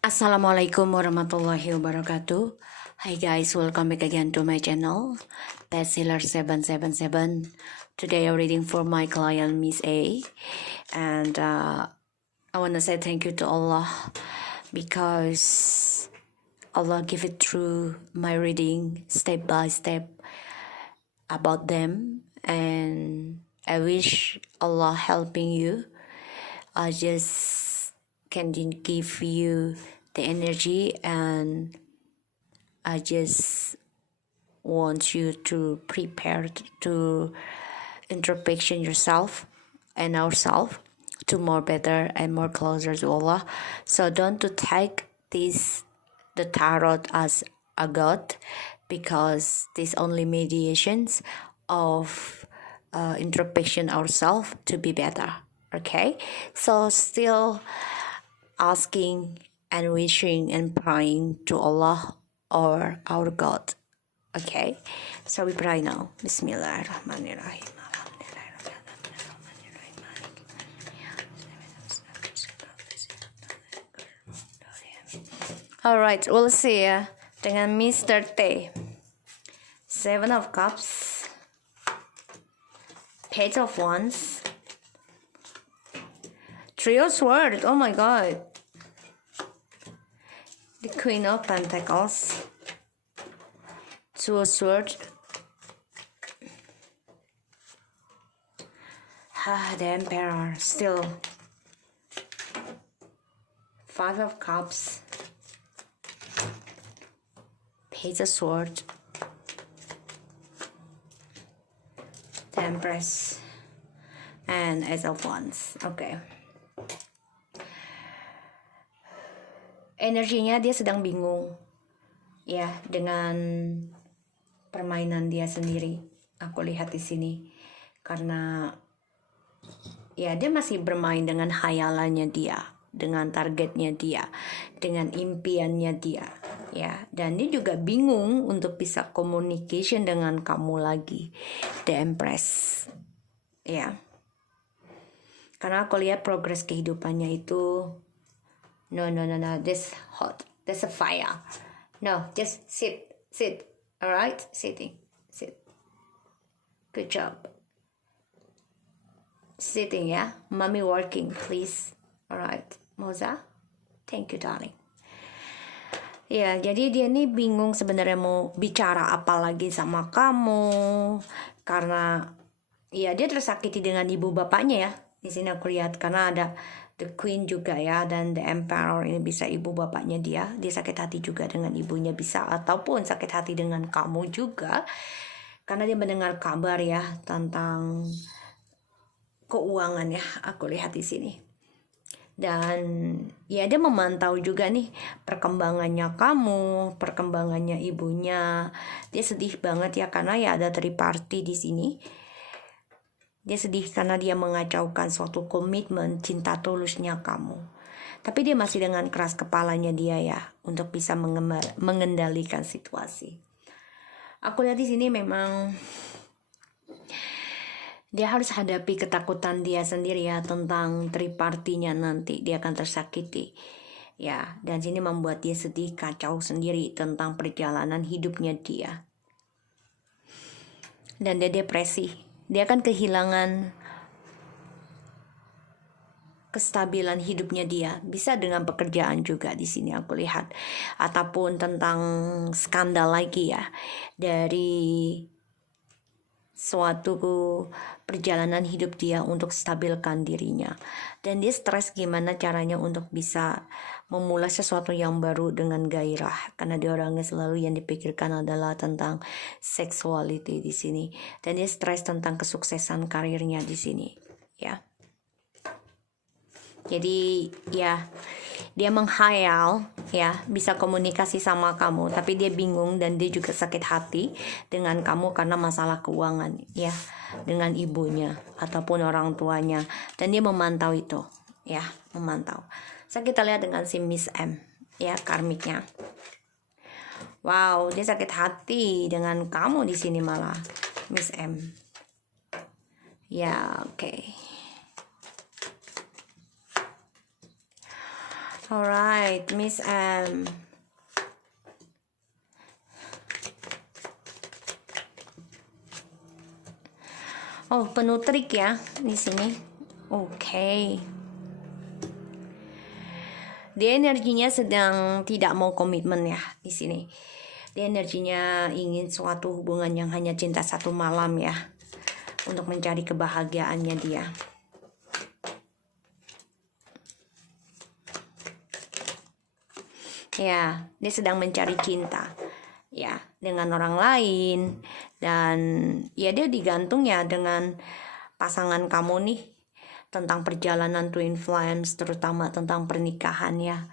Assalamualaikum warahmatullahi wabarakatuh. Hi guys, welcome back again to my channel, Bestseller777. Today I'm reading for my client Miss A, and I want to say thank you to Allah because Allah give it through my reading step by step about them, and I wish Allah helping you. I just can give you the energy, and I just want you to prepare to introspection yourself and ourselves to more better and more closer to Allah. So don't to take the tarot as a god, because this only mediations of introspection ourselves to be better. Okay, so still asking and wishing and praying to Allah or our God. Okay, so we pray now. Bismillahirrahmanirrahim. Alright, we'll see ya dengan Mr. T. Seven of Cups, Page of Wands, Three of Swords. Oh my God. The Queen of Pentacles, Two of Swords, the Emperor, still, Five of Cups, Page of Swords, the Empress, and Ace of Wands. Okay. Energinya dia sedang bingung ya dengan permainan dia sendiri. Aku lihat di sini karena ya dia masih bermain dengan khayalannya dia, dengan targetnya dia, dengan impiannya dia ya, dan dia juga bingung untuk bisa communication dengan kamu lagi, the Empress ya, karena aku lihat progres kehidupannya itu no, this hot, there's a fire. No, just sit, alright, sit. Good job. Sitting ya, mommy working, please. Alright, Moza, thank you darling. Ya, jadi dia nih bingung sebenarnya mau bicara apa lagi sama kamu, karena ya dia tersakiti dengan ibu bapaknya ya. Di sini aku lihat karena ada The Queen juga ya, dan The Emperor ini bisa ibu bapaknya dia sakit hati juga dengan ibunya bisa, ataupun sakit hati dengan kamu juga karena dia mendengar kabar ya tentang keuangan ya, aku lihat di sini. Dan ya dia memantau juga nih perkembangannya kamu, perkembangannya ibunya. Dia sedih banget ya karena ya ada triparty di sini. Dia sedih karena dia mengacaukan suatu komitmen cinta tulusnya kamu. Tapi dia masih dengan keras kepalanya dia ya untuk bisa mengendalikan situasi. Aku lihat di sini memang dia harus hadapi ketakutan dia sendiri ya tentang tripartinya nanti dia akan tersakiti. Ya, dan sini membuat dia sedih, kacau sendiri tentang perjalanan hidupnya dia. Dan dia depresi. Dia akan kehilangan kestabilan hidupnya dia, bisa dengan pekerjaan juga di sini aku lihat, ataupun tentang skandal lagi ya dari suatu perjalanan hidup dia untuk stabilkan dirinya. Dan dia stres gimana caranya untuk bisa memulai sesuatu yang baru dengan gairah, karena dia orangnya selalu yang dipikirkan adalah tentang sexuality di sini, dan dia stres tentang kesuksesan karirnya di sini ya. Jadi ya dia menghayal ya bisa komunikasi sama kamu, tapi dia bingung dan dia juga sakit hati dengan kamu karena masalah keuangan ya, dengan ibunya ataupun orang tuanya, dan dia memantau itu ya, memantau. So kita lihat dengan si Miss M ya, karmiknya. Wow, dia sakit hati dengan kamu di sini malah Miss M. Ya, oke. Alright, Miss M. Oh, penuh trik ya di sini. Oke. Dia energinya sedang tidak mau komitmen ya di sini. Dia energinya ingin suatu hubungan yang hanya cinta satu malam ya, untuk mencari kebahagiaannya dia. Ya, dia sedang mencari cinta ya dengan orang lain, dan ya dia digantung ya dengan pasangan kamu nih, tentang perjalanan twin flames, terutama tentang pernikahan ya.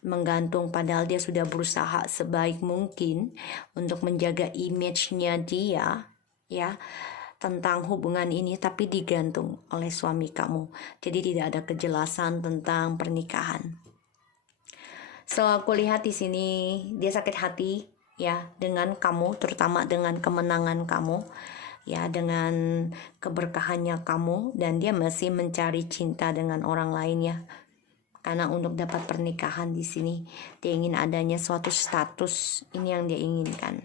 Menggantung, padahal dia sudah berusaha sebaik mungkin untuk menjaga image-nya dia ya tentang hubungan ini, tapi digantung oleh suami kamu. Jadi tidak ada kejelasan tentang pernikahan. So aku lihat di sini dia sakit hati ya dengan kamu, terutama dengan kemenangan kamu ya, dengan keberkahannya kamu, dan dia masih mencari cinta dengan orang lain ya. Karena untuk dapat pernikahan di sini dia ingin adanya suatu status, ini yang dia inginkan.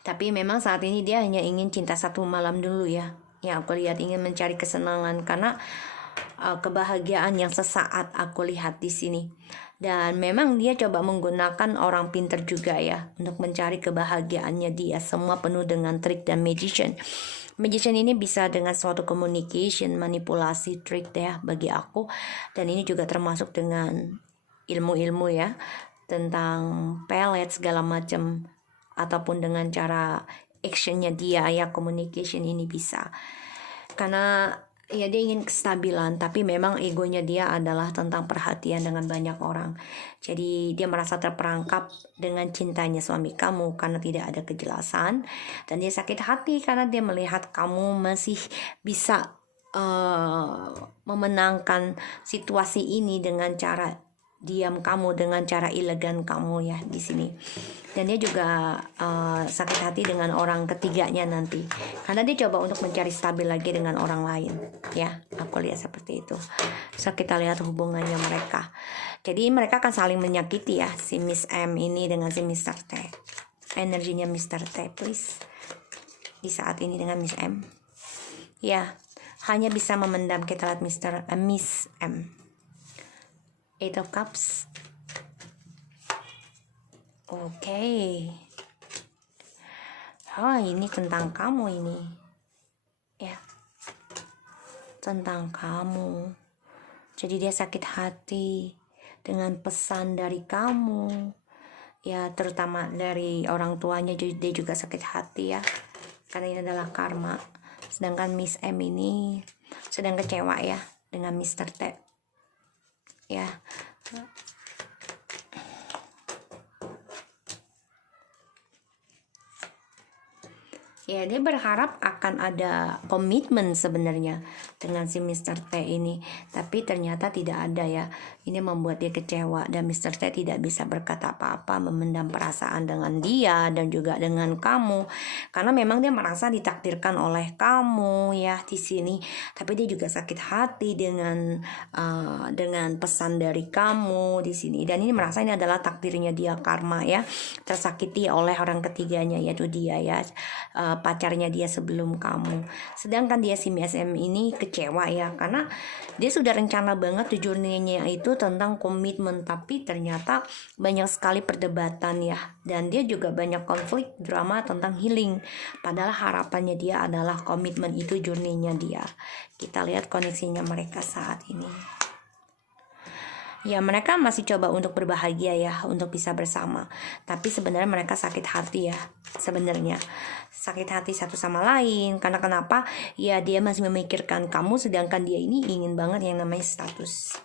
Tapi memang saat ini dia hanya ingin cinta satu malam dulu ya. Yang aku lihat ingin mencari kesenangan, karena kebahagiaan yang sesaat aku lihat di sini. Dan memang dia coba menggunakan orang pintar juga ya untuk mencari kebahagiaannya dia. Semua penuh dengan trik dan magician. Magician ini bisa dengan suatu communication, manipulasi, trik ya bagi aku. Dan ini juga termasuk dengan ilmu-ilmu ya, tentang pelet segala macam, ataupun dengan cara actionnya dia ya, communication ini bisa. Karena ya dia ingin kestabilan, tapi memang egonya dia adalah tentang perhatian dengan banyak orang. Jadi dia merasa terperangkap dengan cintanya suami kamu karena tidak ada kejelasan, dan dia sakit hati karena dia melihat kamu masih bisa memenangkan situasi ini dengan cara diam kamu, dengan cara elegan kamu ya di sini. Dan dia juga sakit hati dengan orang ketiganya nanti, karena dia coba untuk mencari stabil lagi dengan orang lain ya. Aku lihat seperti itu. So kita lihat hubungannya mereka. Jadi mereka akan saling menyakiti ya, si Miss M ini dengan si Mr. T. Energinya Mr. T please di saat ini dengan Miss M ya, hanya bisa memendam. Kita lihat Miss M. Eight of Cups. Oke. Oh, ini tentang kamu ini. Ya. Tentang kamu. Jadi dia sakit hati dengan pesan dari kamu. Ya, terutama dari orang tuanya, dia juga sakit hati ya. Karena ini adalah karma. Sedangkan Miss M ini sedang kecewa ya dengan Mr. T. Ya. Ya, dia berharap akan ada komitmen sebenarnya dengan si Mr. T ini, tapi ternyata tidak ada ya. Ini membuat dia kecewa, dan Mr. T tidak bisa berkata apa-apa, memendam perasaan dengan dia dan juga dengan kamu, karena memang dia merasa ditakdirkan oleh kamu ya di sini. Tapi dia juga sakit hati dengan pesan dari kamu di sini, dan ini merasa ini adalah takdirnya dia, karma ya, tersakiti oleh orang ketiganya, yaitu dia ya, pacarnya dia sebelum kamu. Sedangkan dia si MSM ini kecewa ya, karena dia sudah rencana banget journey-nya itu tentang komitmen, tapi ternyata banyak sekali perdebatan ya, dan dia juga banyak konflik drama tentang healing, padahal harapannya dia adalah komitmen itu journey-nya dia. Kita lihat koneksinya mereka saat ini. Ya, mereka masih coba untuk berbahagia ya, untuk bisa bersama. Tapi sebenarnya mereka sakit hati ya, sebenarnya sakit hati satu sama lain. Karena kenapa? Ya, dia masih memikirkan kamu, sedangkan dia ini ingin banget yang namanya status.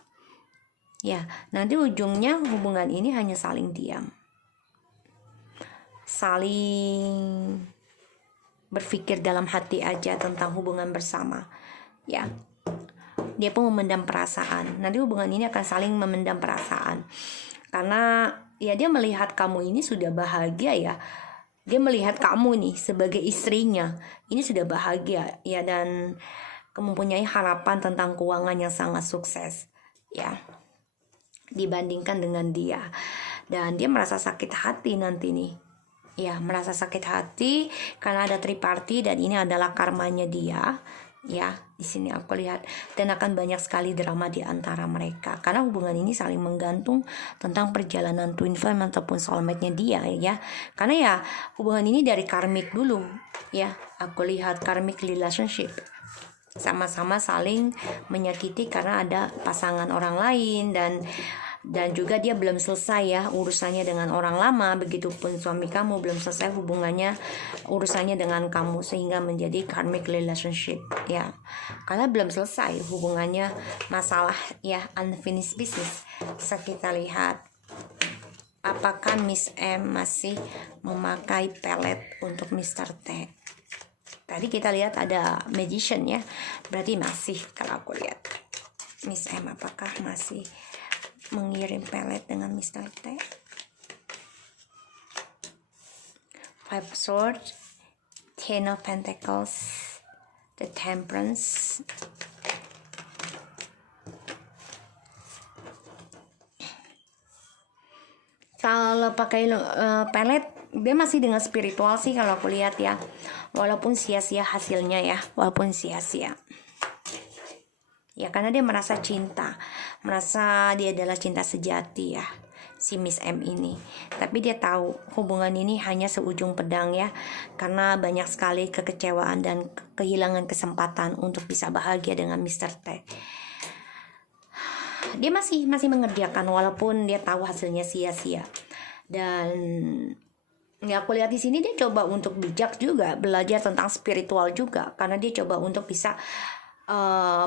Ya, nanti ujungnya hubungan ini hanya saling diam, saling berpikir dalam hati aja tentang hubungan bersama. Ya, dia pun memendam perasaan. Nanti hubungan ini akan saling memendam perasaan, karena ya dia melihat kamu ini sudah bahagia ya. Dia melihat kamu nih sebagai istrinya ini sudah bahagia ya, dan mempunyai harapan tentang keuangan yang sangat sukses ya. dibandingkan dengan dia, dan dia merasa sakit hati nanti nih. Ya, merasa sakit hati karena ada triparty dan ini adalah karmanya dia. Ya, di sini aku lihat, dan akan banyak sekali drama di antara mereka karena hubungan ini saling menggantung tentang perjalanan twin flame ataupun soulmate-nya dia ya. Karena ya hubungan ini dari karmic dulu ya. Aku lihat karmic relationship, sama-sama saling menyakiti karena ada pasangan orang lain, dan juga dia belum selesai ya urusannya dengan orang lama. Begitupun suami kamu belum selesai urusannya dengan kamu, sehingga menjadi karmic relationship ya, karena belum selesai hubungannya, masalah ya, unfinished business. So kita lihat apakah Miss M masih memakai pelet untuk Mr. T. Tadi kita lihat ada magician ya, berarti masih. Kalau aku lihat Miss M apakah masih mengirim pelet dengan Mr. T. Five of Swords, Ten of Pentacles, The Temperance, kalau pakai pelet dia masih dengan spiritual sih kalau aku lihat ya, walaupun sia-sia hasilnya ya, walaupun sia-sia ya, karena dia merasa cinta, merasa dia adalah cinta sejati ya, si Miss M ini. Tapi dia tahu hubungan ini hanya seujung pedang ya, karena banyak sekali kekecewaan dan kehilangan kesempatan untuk bisa bahagia dengan Mr. T. Dia masih mengerjakan walaupun dia tahu hasilnya sia-sia. Dan ya aku lihat di sini dia coba untuk bijak juga, belajar tentang spiritual juga, karena dia coba untuk bisa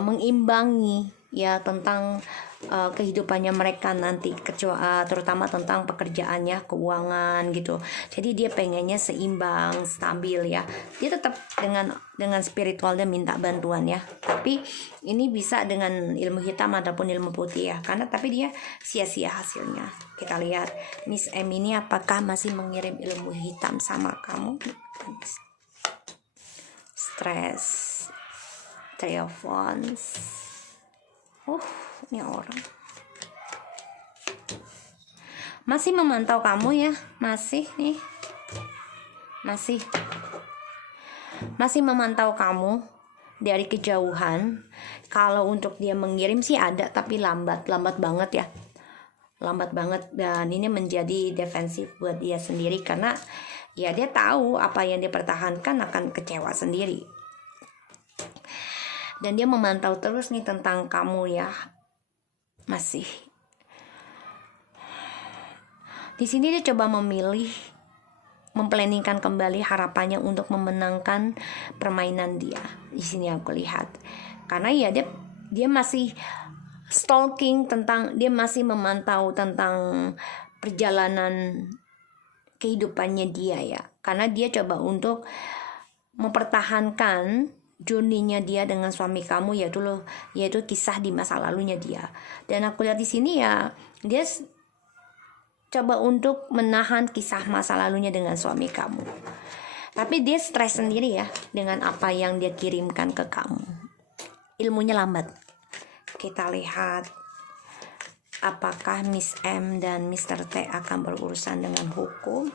mengimbangi ya tentang kehidupannya mereka nanti, terutama tentang pekerjaannya, keuangan gitu. Jadi dia pengennya seimbang, stabil ya. Dia tetap dengan spiritual dan minta bantuan ya. Tapi ini bisa dengan ilmu hitam ataupun ilmu putih ya. Karena tapi dia sia-sia hasilnya. Kita lihat Miss M ini apakah masih mengirim ilmu hitam sama kamu? Stress, Three of Wands. Ini orang masih memantau kamu ya, masih memantau kamu dari kejauhan. Kalau untuk dia mengirim sih ada, tapi lambat banget ya, lambat banget. Dan ini menjadi defensif buat dia sendiri, karena ya dia tahu apa yang dia pertahankan akan kecewa sendiri. Dan dia memantau terus nih tentang kamu ya, masih. Di sini dia coba memplanningkan kembali harapannya untuk memenangkan permainan dia. Di sini aku lihat, karena ya dia masih stalking tentang, dia masih memantau tentang perjalanan kehidupannya dia ya, karena dia coba untuk mempertahankan journey-nya dia dengan suami kamu, yaitu kisah di masa lalunya dia. Dan aku lihat di sini ya, dia coba untuk menahan kisah masa lalunya dengan suami kamu. Tapi dia stres sendiri ya dengan apa yang dia kirimkan ke kamu. Ilmunya lambat. Kita lihat apakah Miss M dan Mr. T akan berurusan dengan hukum.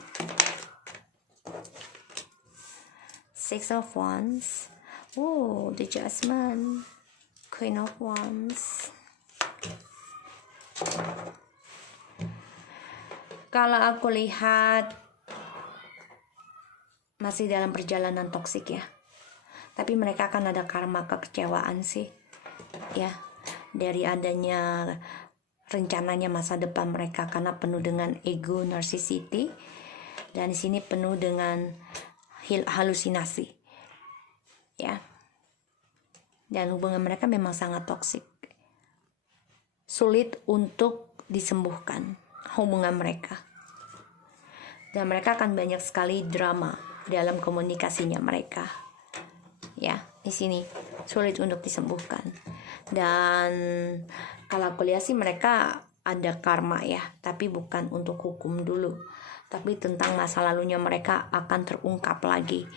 Six of Wands. The Judgment, Queen of Wands. Kalau aku lihat masih dalam perjalanan toksik ya, tapi mereka akan ada karma kekecewaan sih ya, dari adanya rencananya masa depan mereka, karena penuh dengan ego, narcissistic, dan di sini penuh dengan halusinasi ya. Dan hubungan mereka memang sangat toksik, sulit untuk disembuhkan hubungan mereka, dan mereka akan banyak sekali drama dalam komunikasinya mereka ya. Di sini sulit untuk disembuhkan. Dan kalau aku lihat sih mereka ada karma ya, tapi bukan untuk hukum dulu, tapi tentang masa lalunya mereka akan terungkap lagi.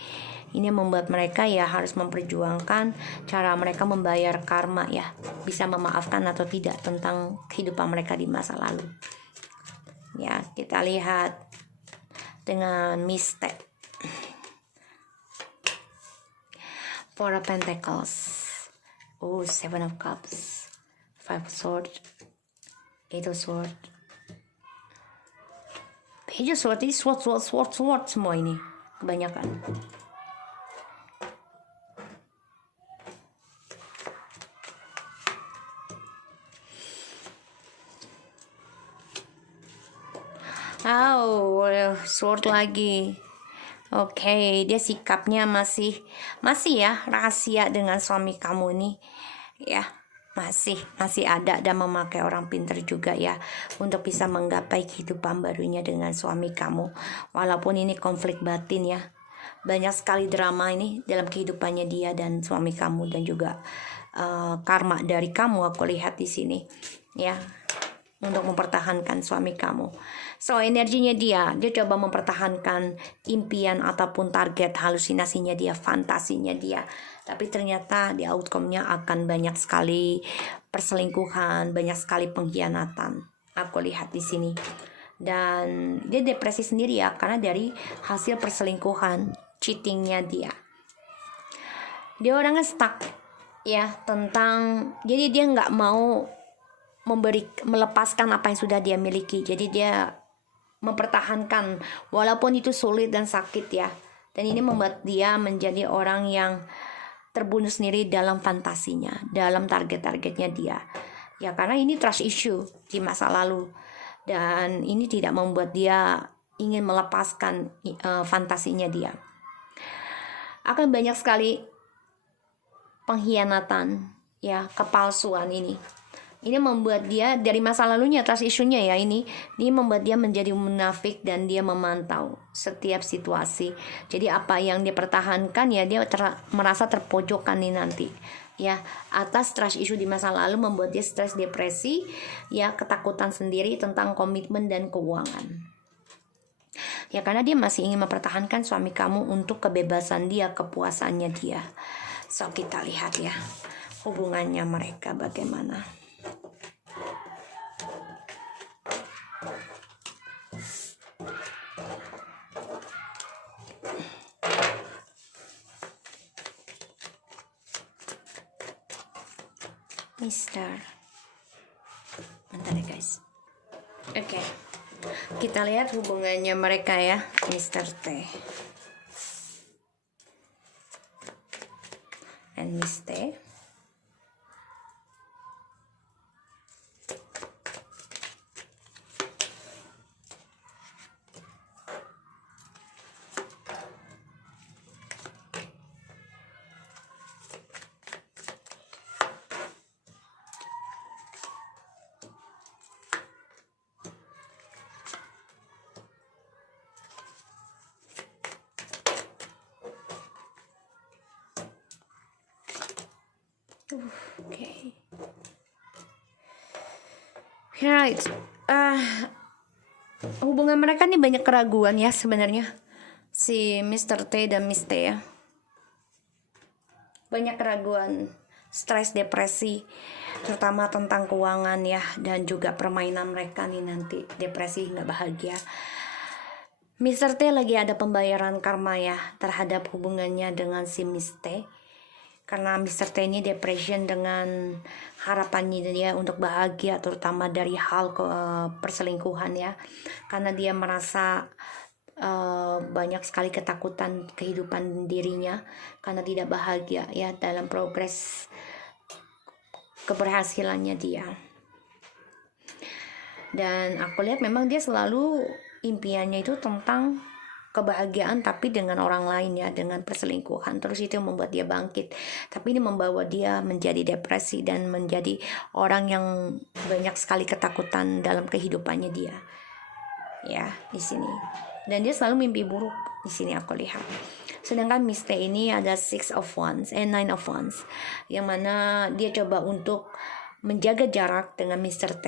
Ini membuat mereka ya harus memperjuangkan cara mereka membayar karma ya, bisa memaafkan atau tidak tentang kehidupan mereka di masa lalu. Ya, kita lihat dengan Mistake. Four of Pentacles. Oh, Seven of Cups. Five of Swords. Eight of Swords. Page of Swords. Ini sword semua ini. Kebanyakan. Oh, sword lagi. Oke, dia sikapnya masih ya rahasia dengan suami kamu nih. Ya, masih ada dan memakai orang pintar juga ya untuk bisa menggapai kehidupan barunya dengan suami kamu. Walaupun ini konflik batin ya. Banyak sekali drama ini dalam kehidupannya dia dan suami kamu, dan juga karma dari kamu aku lihat di sini ya, untuk mempertahankan suami kamu. So, energinya dia coba mempertahankan impian ataupun target halusinasinya dia, fantasinya dia. Tapi ternyata di outcome-nya akan banyak sekali perselingkuhan, banyak sekali pengkhianatan. Aku lihat di sini. Dan dia depresi sendiri ya, karena dari hasil perselingkuhan, cheatingnya dia. Dia orangnya stuck ya, jadi dia nggak mau melepaskan apa yang sudah dia miliki. Jadi dia mempertahankan walaupun itu sulit dan sakit ya. Dan ini membuat dia menjadi orang yang terbunuh sendiri dalam fantasinya, dalam target-targetnya dia. Ya, karena ini trust issue di masa lalu. Dan ini tidak membuat dia ingin melepaskan fantasinya dia. Akan banyak sekali pengkhianatan ya, kepalsuan ini. Ini membuat dia dari masa lalunya, trust issue-nya ya, ini membuat dia menjadi munafik dan dia memantau setiap situasi. Jadi apa yang dia pertahankan ya, dia merasa terpojokkan nih nanti ya, atas trust issue di masa lalu membuat dia stres, depresi ya, ketakutan sendiri tentang komitmen dan keuangan ya, karena dia masih ingin mempertahankan suami kamu untuk kebebasan dia, kepuasannya dia. So, kita lihat ya hubungannya mereka bagaimana. Bentar ya guys. Oke. Kita lihat hubungannya mereka ya, Mr. T and Miss T. Okay. Right. Hubungan mereka nih banyak keraguan ya sebenarnya, si Mr. T dan Miss T ya. Banyak keraguan, stres, depresi, terutama tentang keuangan ya, dan juga permainan mereka nih nanti, depresi, nggak bahagia. Mr. T lagi ada pembayaran karma ya terhadap hubungannya dengan si Miss T. Karena Mr. T ini depression dengan harapannya dia untuk bahagia, terutama dari hal perselingkuhan ya. Karena dia merasa banyak sekali ketakutan kehidupan dirinya karena tidak bahagia ya dalam progres keberhasilannya dia. Dan aku lihat memang dia selalu impiannya itu tentang kebahagiaan, tapi dengan orang lain ya, dengan perselingkuhan. Terus itu yang membuat dia bangkit, tapi ini membawa dia menjadi depresi dan menjadi orang yang banyak sekali ketakutan dalam kehidupannya dia ya di sini. Dan dia selalu mimpi buruk di sini aku lihat. Sedangkan Miss T ini ada 6 of Wands and 9 of Wands, yang mana dia coba untuk menjaga jarak dengan Mr. T,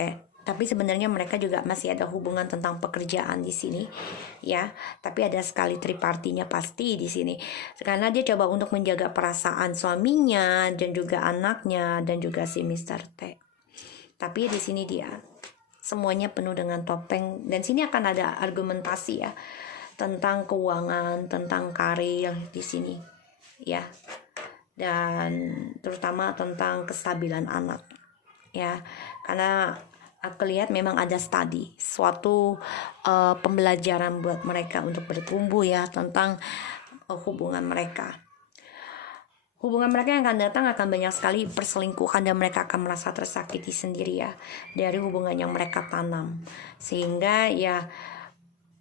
Tapi sebenarnya mereka juga masih ada hubungan tentang pekerjaan di sini, ya. Tapi ada sekali tripartinya pasti di sini, karena dia coba untuk menjaga perasaan suaminya dan juga anaknya dan juga si Mr. T. Tapi di sini dia semuanya penuh dengan topeng, dan sini akan ada argumentasi ya tentang keuangan, tentang karir di sini, ya. Dan terutama tentang kestabilan anak, ya. Karena aku lihat memang ada study, suatu pembelajaran buat mereka untuk bertumbuh ya tentang hubungan mereka. Hubungan mereka yang akan datang akan banyak sekali perselingkuhan, dan mereka akan merasa tersakiti sendiri ya dari hubungan yang mereka tanam. Sehingga ya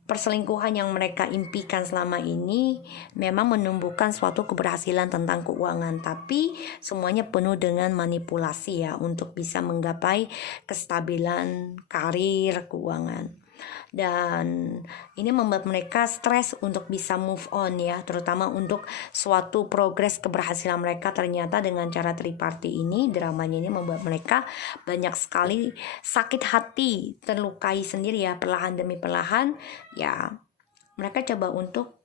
perselingkuhan yang mereka impikan selama ini memang menumbuhkan suatu keberhasilan tentang keuangan, tapi semuanya penuh dengan manipulasi ya untuk bisa menggapai kestabilan karir keuangan. Dan ini membuat mereka stres untuk bisa move on ya, terutama untuk suatu progres keberhasilan mereka. Ternyata dengan cara triparti ini, dramanya ini membuat mereka banyak sekali sakit hati, terlukai sendiri ya, perlahan demi perlahan ya. Mereka coba untuk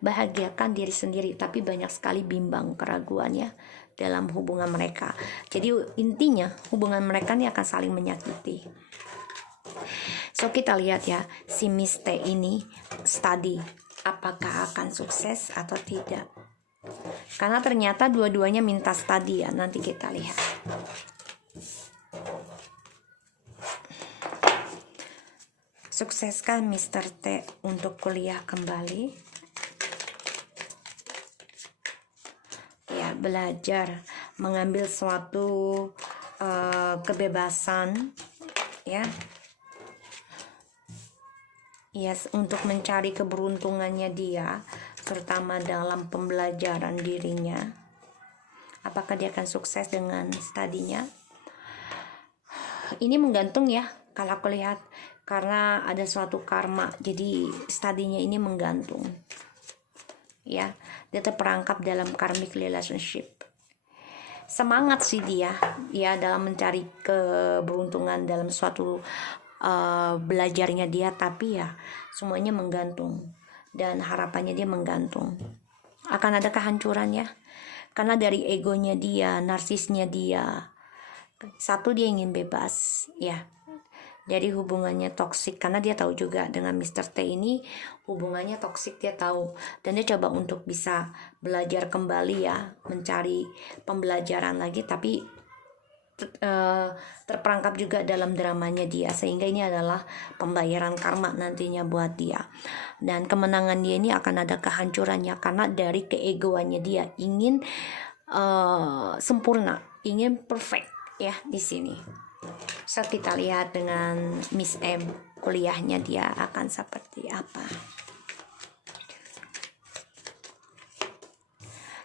bahagiakan diri sendiri, tapi banyak sekali bimbang, keraguan ya dalam hubungan mereka. Jadi intinya hubungan mereka ini akan saling menyakiti. So kita lihat ya, si Miss T ini study apakah akan sukses atau tidak. Karena ternyata dua-duanya minta study ya, nanti kita lihat. Sukseskah Mr. T untuk kuliah kembali? Ya, belajar, mengambil suatu kebebasan ya. Yes, untuk mencari keberuntungannya dia, terutama dalam pembelajaran dirinya. Apakah dia akan sukses dengan studinya? Ini menggantung ya, kalau aku lihat, karena ada suatu karma, jadi studinya ini menggantung. Ya, dia terperangkap dalam karmic relationship. Semangat sih dia, ya dalam mencari keberuntungan dalam suatu belajarnya dia, tapi ya semuanya menggantung dan harapannya dia menggantung. Akan ada kehancuran ya, karena dari egonya dia, narsisnya dia. Satu, dia ingin bebas ya dari hubungannya toksik, karena dia tahu juga dengan Mr. T ini hubungannya toksik, dia tahu, dan dia coba untuk bisa belajar kembali ya, mencari pembelajaran lagi, tapi terperangkap juga dalam dramanya dia, sehingga ini adalah pembayaran karma nantinya buat dia. Dan kemenangan dia ini akan ada kehancurannya, karena dari keegoannya dia ingin sempurna, ingin perfect ya di sini. So kita lihat dengan Miss M, kuliahnya dia akan seperti apa.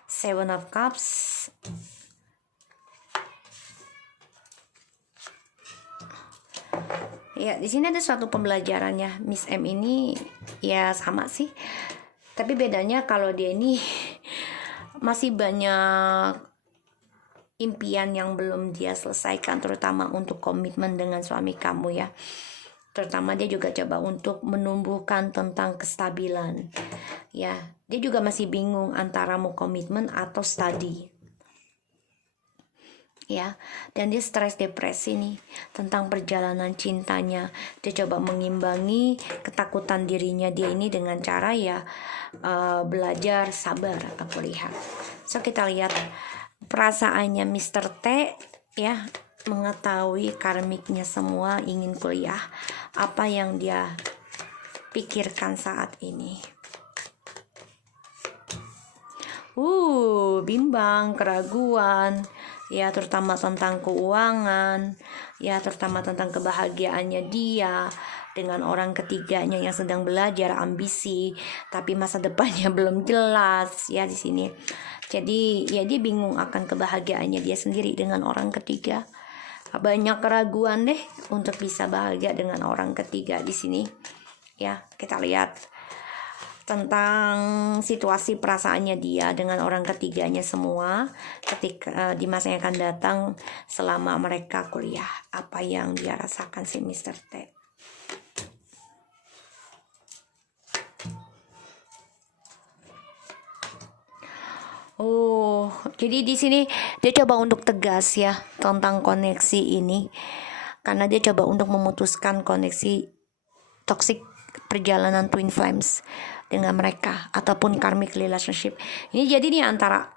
Seven of Cups. Ya, di sini ada suatu pembelajarannya. Miss M ini ya sama sih, tapi bedanya kalau dia ini masih banyak impian yang belum dia selesaikan, terutama untuk komitmen dengan suami kamu ya. Terutama dia juga coba untuk menumbuhkan tentang kestabilan ya. Dia juga masih bingung antara mau komitmen atau study ya, dan dia stres depresi nih tentang perjalanan cintanya. Dia coba mengimbangi ketakutan dirinya dia ini dengan cara ya belajar sabar, aku lihat. So kita lihat perasaannya Mr. T ya, mengetahui karmiknya semua, ingin kuliah, apa yang dia pikirkan saat ini. Bimbang, keraguan ya, terutama tentang keuangan ya, terutama tentang kebahagiaannya dia dengan orang ketiganya yang sedang belajar, ambisi, tapi masa depannya belum jelas ya di sini. Jadi ya dia bingung akan kebahagiaannya dia sendiri dengan orang ketiga. Banyak keraguan deh untuk bisa bahagia dengan orang ketiga di sini ya. Kita lihat tentang situasi perasaannya dia dengan orang ketiganya semua ketika di masa yang akan datang selama mereka kuliah. Apa yang dia rasakan si Mr. T. Oh, jadi di sini dia coba untuk tegas ya tentang koneksi ini, karena dia coba untuk memutuskan koneksi toxic perjalanan twin flames dengan mereka ataupun karmic relationship. Ini jadi nih antara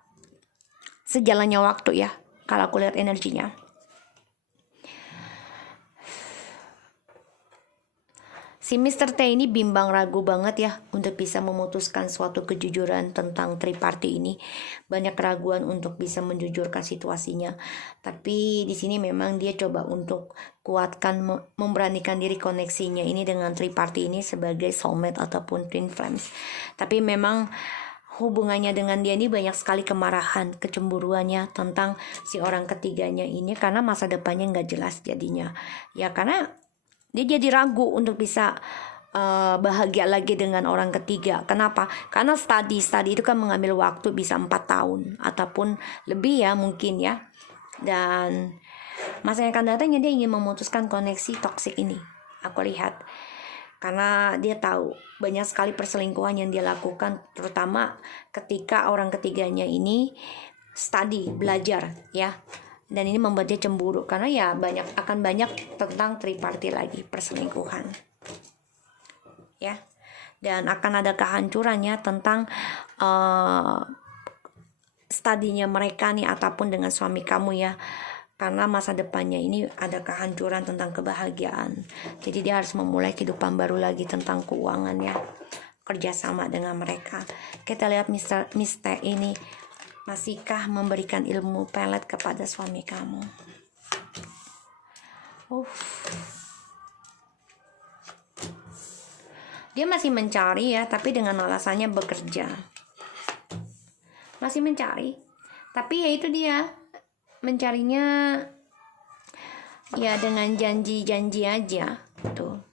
sejalannya waktu ya, kalau aku lihat energinya. Si Mr. T ini bimbang ragu banget ya untuk bisa memutuskan suatu kejujuran tentang triparty ini. Banyak keraguan untuk bisa menjujurkan situasinya. Tapi di sini memang dia coba untuk kuatkan, memberanikan diri koneksinya ini dengan triparty ini sebagai soulmate ataupun twin flames. Tapi memang hubungannya dengan dia ini banyak sekali kemarahan, kecemburuannya tentang si orang ketiganya ini karena masa depannya nggak jelas jadinya. Ya karena dia jadi ragu untuk bisa bahagia lagi dengan orang ketiga. Kenapa? Karena study itu kan mengambil waktu bisa 4 tahun ataupun lebih ya mungkin ya. Dan masa yang akan datang dia ingin memutuskan koneksi toksik ini. Aku lihat karena dia tahu banyak sekali perselingkuhan yang dia lakukan, terutama ketika orang ketiganya ini study, belajar ya. Dan ini membuat dia cemburu karena ya akan banyak tentang triparty lagi, perselingkuhan ya. Dan akan ada kehancurannya tentang studinya mereka nih ataupun dengan suami kamu ya, karena masa depannya ini ada kehancuran tentang kebahagiaan. Jadi dia harus memulai kehidupan baru lagi tentang keuangan ya, kerjasama dengan mereka. Kita lihat Mr. ini masihkah memberikan ilmu pelet kepada suami kamu? Dia masih mencari ya, tapi dengan alasannya bekerja. Masih mencari, tapi ya itu dia mencarinya ya dengan janji-janji aja tuh.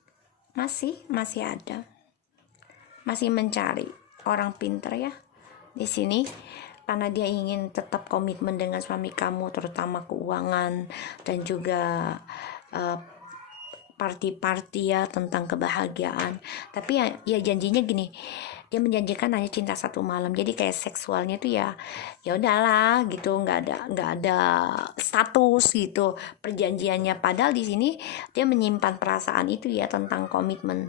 Masih ada. Masih mencari orang pinter ya di sini. Karena dia ingin tetap komitmen dengan suami kamu, terutama keuangan dan juga party ya tentang kebahagiaan. Tapi ya janjinya gini, dia menjanjikan hanya cinta 1 malam. Jadi kayak seksualnya tuh ya udahlah gitu, nggak ada status gitu perjanjiannya. Padahal di sini dia menyimpan perasaan itu ya tentang komitmen.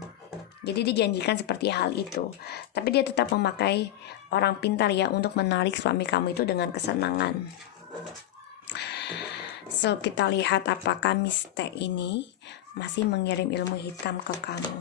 Jadi dijanjikan seperti hal itu, tapi dia tetap memakai orang pintar ya untuk menarik suami kamu itu dengan kesenangan. So kita lihat apakah Miss T ini masih mengirim ilmu hitam ke kamu.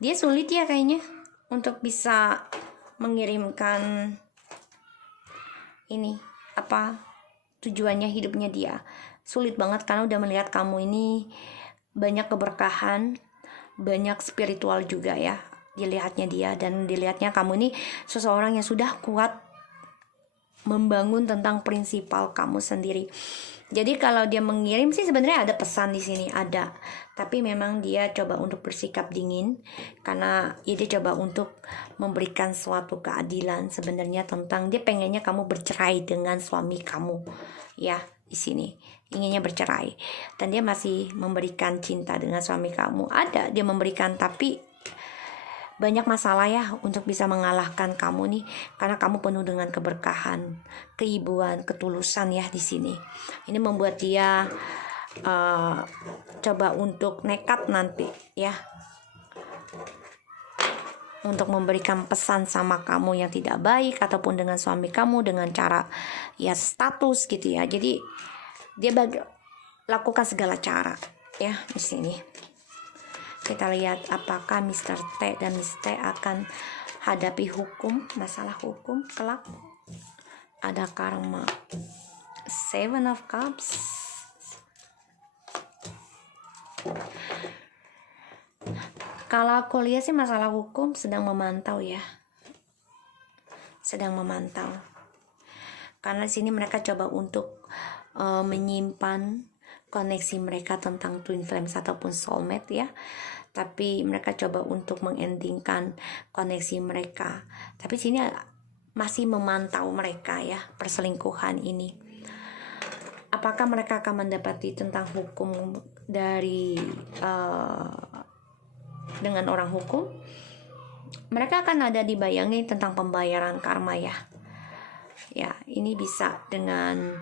Dia sulit ya kayaknya untuk bisa mengirimkan ini tujuannya hidupnya dia. Sulit banget karena udah melihat kamu ini banyak keberkahan, banyak spiritual juga ya dilihatnya dia. Dan dilihatnya kamu ini seseorang yang sudah kuat membangun tentang prinsipal kamu sendiri. Jadi kalau dia mengirim sih sebenarnya ada pesan di sini, ada. Tapi memang dia coba untuk bersikap dingin karena dia coba untuk memberikan suatu keadilan sebenarnya tentang dia pengennya kamu bercerai dengan suami kamu. Ya, di sini inginnya bercerai. Dan dia masih memberikan cinta dengan suami kamu. Ada dia memberikan, tapi banyak masalah ya untuk bisa mengalahkan kamu nih, karena kamu penuh dengan keberkahan, keibuan, ketulusan ya di sini. Ini membuat dia coba untuk nekat nanti ya, untuk memberikan pesan sama kamu yang tidak baik ataupun dengan suami kamu dengan cara ya status gitu ya. Jadi dia lakukan segala cara ya di sini. Kita lihat apakah Mr. T dan Miss T akan hadapi hukum, masalah hukum kelak. Ada karma, 7 of Cups, Kalau aku lihat sih masalah hukum sedang memantau ya, sedang memantau. Karena di sini mereka coba untuk menyimpan koneksi mereka tentang twin flames ataupun soulmate ya. Tapi mereka coba untuk mengendingkan koneksi mereka. Tapi sini masih memantau mereka ya, perselingkuhan ini. Apakah mereka akan mendapati tentang hukum dari dengan orang hukum? Mereka akan ada dibayangi tentang pembayaran karma ya. Ya, ini bisa dengan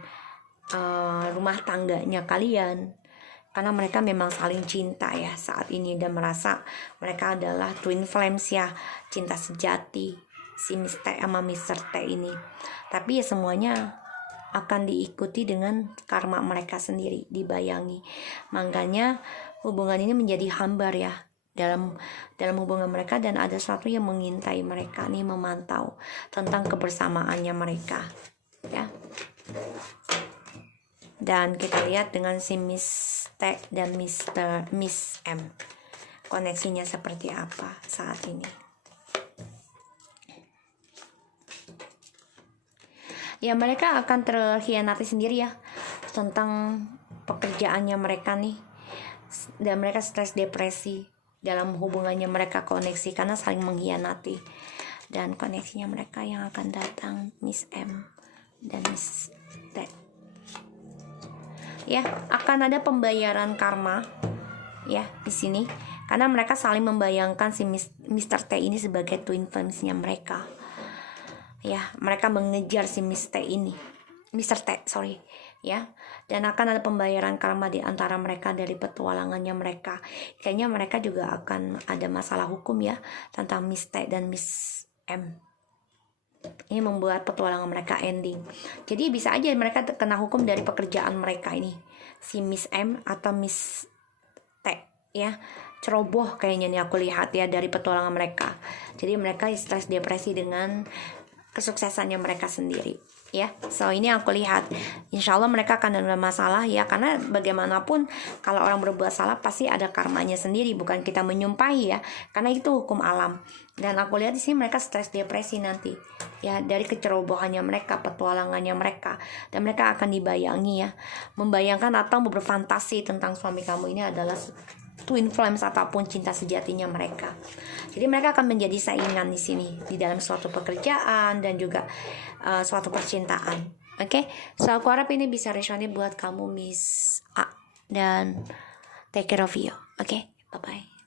rumah tangganya kalian. Karena mereka memang saling cinta ya saat ini dan merasa mereka adalah twin flames ya, cinta sejati si Miss T sama Mr. T ini. Tapi ya semuanya akan diikuti dengan karma mereka sendiri, dibayangi. Makanya hubungan ini menjadi hambar ya dalam hubungan mereka, dan ada sesuatu yang mengintai mereka nih, memantau tentang kebersamaannya mereka ya. Dan kita lihat dengan si Miss T dan Miss M, koneksinya seperti apa saat ini. Ya, mereka akan terkhianati sendiri ya tentang pekerjaannya mereka nih, dan mereka stres depresi dalam hubungannya mereka koneksi karena saling mengkhianati. Dan koneksinya mereka yang akan datang Miss M dan Miss T ya, akan ada pembayaran karma ya di sini karena mereka saling membayangkan si Mr. T ini sebagai twin flames-nya mereka ya. Mereka mengejar si Mr. T ya, dan akan ada pembayaran karma di antara mereka dari petualangannya mereka. Kayaknya mereka juga akan ada masalah hukum ya tentang Miss T dan Miss M. Ini membuat petualangan mereka ending. Jadi bisa aja mereka kena hukum dari pekerjaan mereka ini, si Miss M atau Miss T ya. Ceroboh kayaknya nih aku lihat ya dari petualangan mereka. Jadi mereka stres depresi dengan kesuksesannya mereka sendiri ya. So ini aku lihat insya Allah mereka akan ada masalah ya, karena bagaimanapun kalau orang berbuat salah pasti ada karmanya sendiri, bukan kita menyumpahi ya, karena itu hukum alam. Dan aku lihat di sini mereka stres depresi nanti ya dari kecerobohannya mereka, petualangannya mereka, dan mereka akan dibayangi ya, membayangkan atau berfantasi tentang suami kamu ini adalah twin flames ataupun cinta sejatinya mereka. Jadi mereka akan menjadi saingan di sini di dalam suatu pekerjaan dan juga suatu percintaan. Oke, so aku harap ini bisa resonate buat kamu Miss A, dan take care of you. Oke, bye bye.